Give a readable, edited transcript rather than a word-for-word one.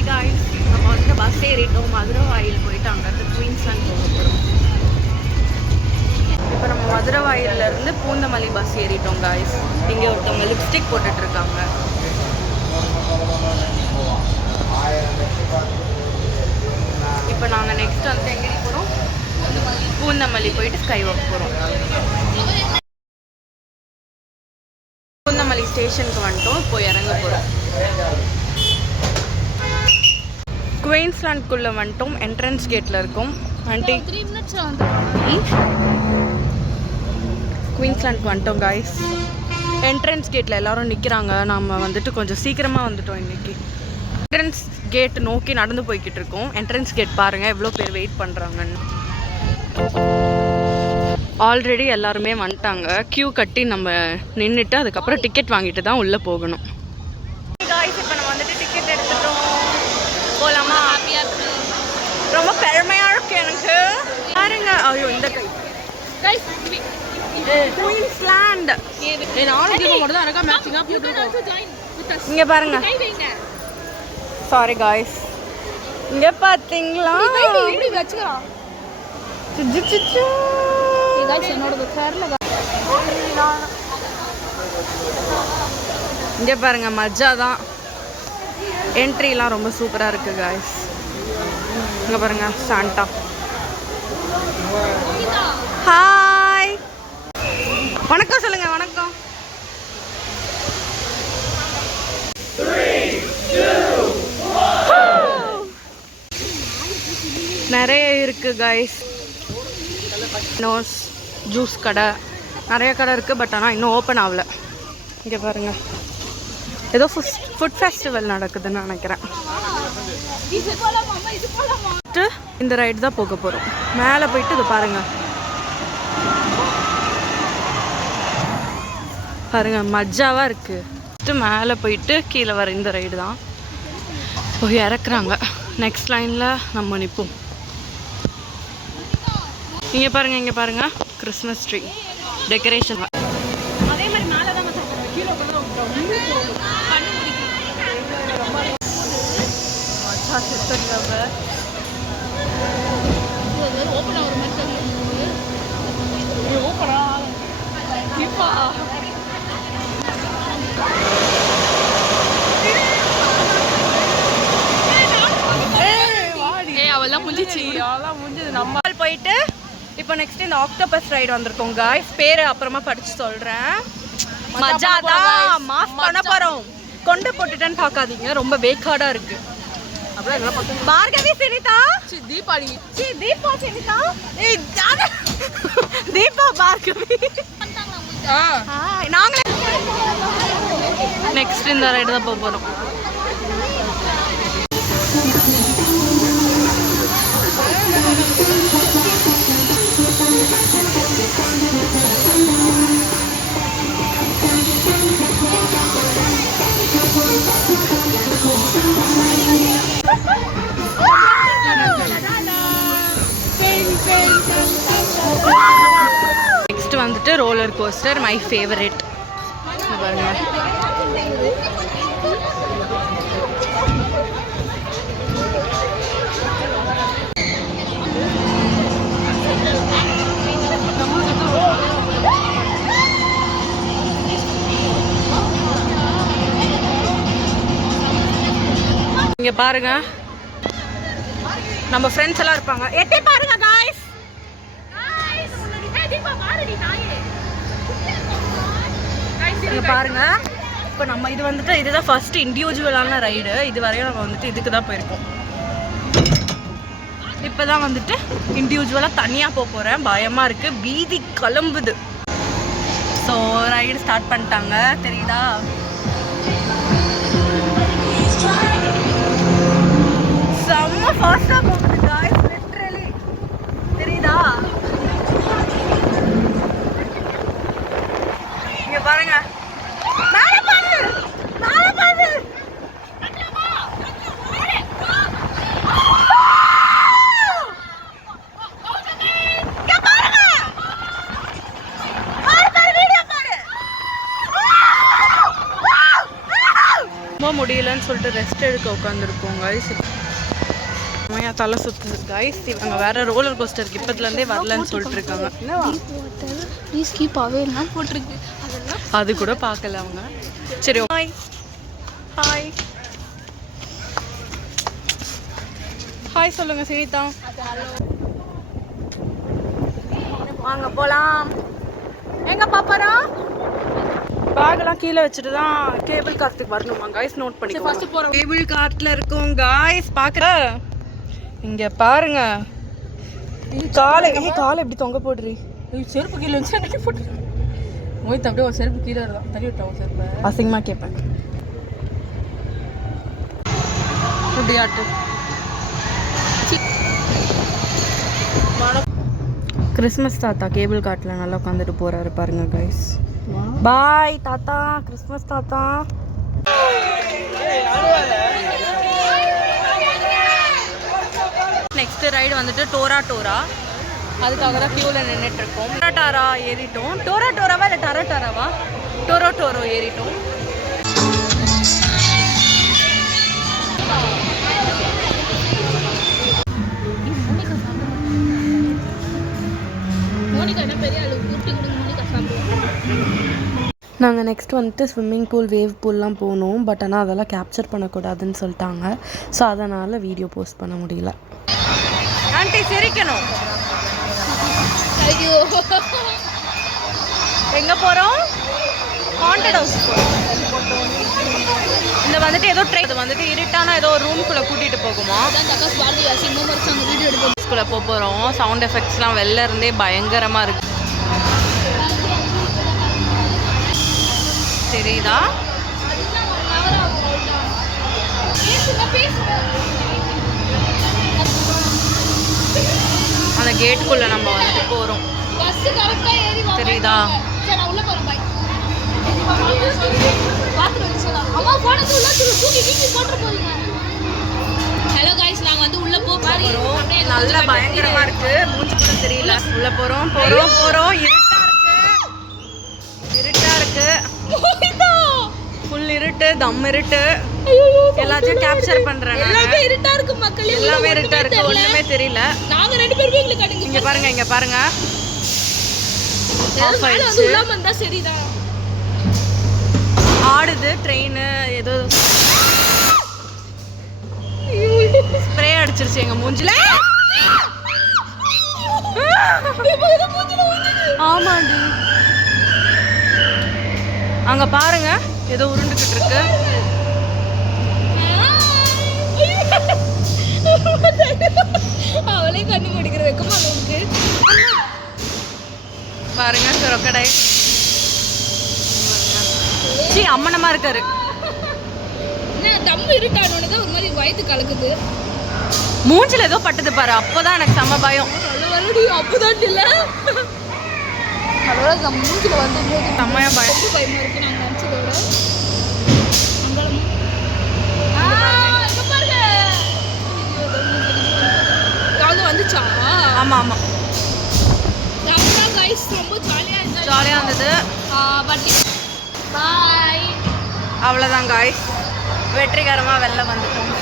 Hi guys, நம்ம வந்து bus ஏறிட்டோம். Maduravoyal போயிட்டு அங்கேருந்து குயின்ஸ்லாண்ட் போக போகிறோம். இப்போ நம்ம மதுரவாயிலிருந்து பூந்தமல்லி பஸ் ஏறிட்டோம் காய்ஸ். இங்கே ஒருத்தவங்க லிப்ஸ்டிக் போட்டுட்ருக்காங்க. இப்போ நாங்கள் நெக்ஸ்ட் வந்து எங்கே போகிறோம்? பூந்தமல்லி போயிட்டு ஸ்கை வாக் போகிறோம். பூந்தமல்லி ஸ்டேஷனுக்கு வந்துட்டோம். இப்போ இறங்க போகிறோம். குயின்ஸ்லாண்ட்குள்ளே வந்துட்டோம். என்ட்ரன்ஸ் கேட்டில் இருக்கும். ஆண்டி 3 மினிட்ஸில் வந்துடும். குயின்ஸ்லாண்ட்க்கு வந்துட்டோம் காய்ஸ். என்ட்ரன்ஸ் கேட்டில் எல்லோரும் நிற்கிறாங்க. நம்ம வந்துட்டு கொஞ்சம் சீக்கிரமாக வந்துட்டோம் இன்றைக்கி. என்ட்ரன்ஸ் கேட் நோக்கி நடந்து போய்கிட்டு இருக்கோம். என்ட்ரன்ஸ் கேட் பாருங்கள் எவ்வளோ பேர் வெயிட் பண்ணுறாங்கன்னு. ஆல்ரெடி எல்லாருமே வந்துட்டாங்க. க்யூ கட்டி நம்ம நின்றுட்டு அதுக்கப்புறம் டிக்கெட் வாங்கிட்டு தான் உள்ளே போகணும். காய்ஸ், இப்போ நம்ம வந்துட்டு டிக்கெட் எடுத்துட்டோம். போகலாமா? ஹாப்பியாக இருக்கு. ரொம்ப பெருமையாக இருக்கு எனக்கு. பாருங்க, ஐயோ இந்த கை குயின்ஸ்லாண்ட் இங்கே பாருங்க. சாரி காய்ஸ், இங்கே பார்த்தீங்களா? இங்கே பாருங்க, மஜா தான். என்ட்ரிலாம் ரொம்ப சூப்பராக இருக்குது காய்ஸ். இங்கே பாருங்க, சாண்டா. ஹாய், வணக்கம் சொல்லுங்க. வணக்கம். 3, 2, 1. நிறைய இருக்குது காய்ஸ். நோஸ் ஜூஸ் கடை நிறைய கடை இருக்குது. பட் ஆனால் இன்னும் ஓப்பன் ஆகலை. இங்கே பாருங்கள், ஏதோ ஃபுட் ஃபெஸ்டிவல் நடக்குதுன்னு நினைக்கிறேன். இந்த ரைடு தான் போக போகிறோம். மேலே போயிட்டு இது பாருங்கள். பாருங்கள், மஜாவாக இருக்குது. மேலே போயிட்டு கீழே வர இந்த ரைடு தான் போய் இறக்குறாங்க. நெக்ஸ்ட் லைனில் நம்ம நிற்போம். இங்கே பாருங்கள், இங்கே பாருங்கள், கிறிஸ்மஸ் ட்ரீ டெக்கரேஷன். அதே மாதிரி மேலே தான் கீழே ஓப்பன் ஆகிற மாதிரி ஓப்பனா இப்போ அவெல்லாம் முடிஞ்சிச்சு. அவெல்லாம் முடிஞ்சது. நம்ம போயிட்டு இப்போ நெக்ஸ்ட் இந்த ஆக்டோபஸ் ரைடு வந்திருக்கோம் காய்ஸ். பேர் அப்புறமா படிச்சு சொல்கிறேன். மஜா தான். மாஸ் பண்ண போகிறோம். கொண்டு போட்டுட்டேன்னு பார்க்காதீங்க, ரொம்ப வேக்காடாக இருக்குது. பார்கவி சினிதா, தீபாவளி, தீபா சினிதா, தீபா பார்கவி. நாங்களே நெக்ஸ்ட் இந்த ரைடு தான் போக போகிறோம். நெக்ஸ்ட் வந்துட்டு ரோலர் கோஸ்டர், மை ஃபேவரட். பாருங்க, இங்க பாருங்க நம்ம ஃப்ரெண்ட்ஸ் எல்லாம் இருப்பாங்க. எட்டி பாருங்க காய்ஸ். இங்க பாருங்க. இப்போ நம்ம இது வந்துட்டு இதுதான் ஃபர்ஸ்ட் இண்டிவிஜுவலான ரைடு. இது வரையும் நம்ம வந்துட்டு இதுக்கு தான் போயிருக்கோம். இப்போ தான் வந்துட்டு இண்டிவிஜுவலாக தனியாக போக போகிறேன். பயமாக இருக்குது, பீதி கிளம்புது. ஸோ ரைடு ஸ்டார்ட் பண்ணிட்டாங்க, தெரியுதா? செம்ம ஃபாஸ்ட்டாக போகுது காய்ஸ், லிட்ரலி. தெரியுதா? இங்கே பாருங்க, மேலே பாரு, மேலே பாரு. வீடியோ பாரு. சொல்லிட்டு ரெஸ்ட் எடுக்க உட்காந்துருக்கோம் கைஸ். செம்மையா தலை சுற்றுது கைஸ். இவங்க வேற ரோலர் கோஸ்டருக்கு இப்போதுலேருந்தே வரலன்னு சொல்லிட்டு இருக்காங்க. போட்டிருக்கு அது கூட பார்க்கல அவங்க. சரி ஹாய் ஹாய் ஹாய் சொல்லுங்க சுனிதா. வாங்க போலாம். எங்க பாப்பாரா பேக்லாம் கீழே வச்சுட்டு தான் கேபிள் கார்த்துக்கு வரணுமா கைஸ். நோட் பண்ணிக்கோங்க. கேபிள் கார்ட்ல இருக்கோம் கைஸ். பார்க்குற இங்க பாருங்க காலை எப்படி தொங்க போடுறீ. செருப்பு கீழே வச்சு தள்ளி போட்டு மோய்த்து அப்படியே ஒரு செருப்பு கீழே இருந்தான் தள்ளி விட்டான் செருப்பை. அசிங்கமாக கேட்பேன். அப்படியாட்டு கிறிஸ்மஸ் தாத்தா கேபிள் கார்ட்டில் நல்லா உட்காந்துட்டு போகிறாரு பாருங்க கைஸ். பாய் தாத்தா, கிறிஸ்மஸ் தாத்தா. நெக்ஸ்ட் ரைடு வந்துட்டு டோரா. அதுக்காக தான் கியூவில் நின்றுட்டு இருக்கோம். டாரா ஏறிட்டோம். டோராவா இல்லை டாராவா? டோரோ ஏறிட்டோம். நாங்கள் நெக்ஸ்ட் வந்துட்டு ஸ்விம்மிங் பூல், வேவ் பூல்லாம் போனோம். பட் ஆனால் அதெல்லாம் கேப்சர் பண்ணக்கூடாதுன்னு சொல்லிட்டாங்க. ஸோ அதனால் வீடியோ போஸ்ட் பண்ண முடியல. ஆண்டி சிரிக்கணும். ஐயோ எங்கே போகிறோம்? ஹாண்டட் ஹவுஸ் போகிறோம். இந்த வந்துட்டு ஏதோ ட்ரெயின் வந்துட்டு இருட்டான ஏதோ ஒரு ரூம்குள்ளே கூட்டிகிட்டு போகுமா. வீடியோக்குள்ளே போகிறோம். சவுண்ட் எஃபெக்ட்ஸ்லாம் வெளில இருந்தே பயங்கரமாக இருக்கு. தெரியுதா? அந்த கேட்டுக்குள்ள நம்ம வந்துட்டு போறோம். தெரியுதா? ஹலோ गाइस, நாங்க வந்து உள்ள போறோம். நல்ல பயங்கரமா இருக்கு. மூஞ்சி கூட தெரியல. உள்ள போறோம். இருட்டா இருக்கு. ஃபுல் இருட்டு, தம் இருட்டு. எல்லாத்தையும் கேப்சர் பண்றேன். எல்லாமே இருட்டா இருக்கு மக்களே. எல்லாமே இருட்டா இருக்கு. ஒண்ணுமே தெரியல. நாங்க ரெண்டு பேரும் எங்களுக்கு கட்டுங்க. இங்க பாருங்க. மேல வந்து உள்ள வந்தா சரிதான். ஆடுது ட்ரெயின். ஏதோ ஸ்ப்ரே அடிச்சிருச்சு எங்க மூஞ்சில. ஆமாண்டி. அங்க பாருங்க ஏதோ உருண்டுகிட்டு இருக்கு. அவளே கண்ணு முடிக்கிற வைக்கமா நமக்கு. பாருங்க சொரக்கடை. சீ அம்மனமா இருக்காரு. தம் இருட்டானோன்னு தான் ஒரு மாதிரி வயிற்று கலக்குது. மூஞ்சில ஏதோ பட்டது பாரு. அப்போதான் எனக்கு செம்ம பயம். அப்போதான் இல்ல அதோட மூஞ்சில வந்து செம்மையா பயமா இருக்கு. நாங்க நினைச்சதோட வந்துச்சா? ஆமா गाइस ரொம்ப ஜாலியா இருந்தது. பாய். அவ்வளவுதான் गाइस. வெற்றிகரமா வெளில வந்துட்டோம்.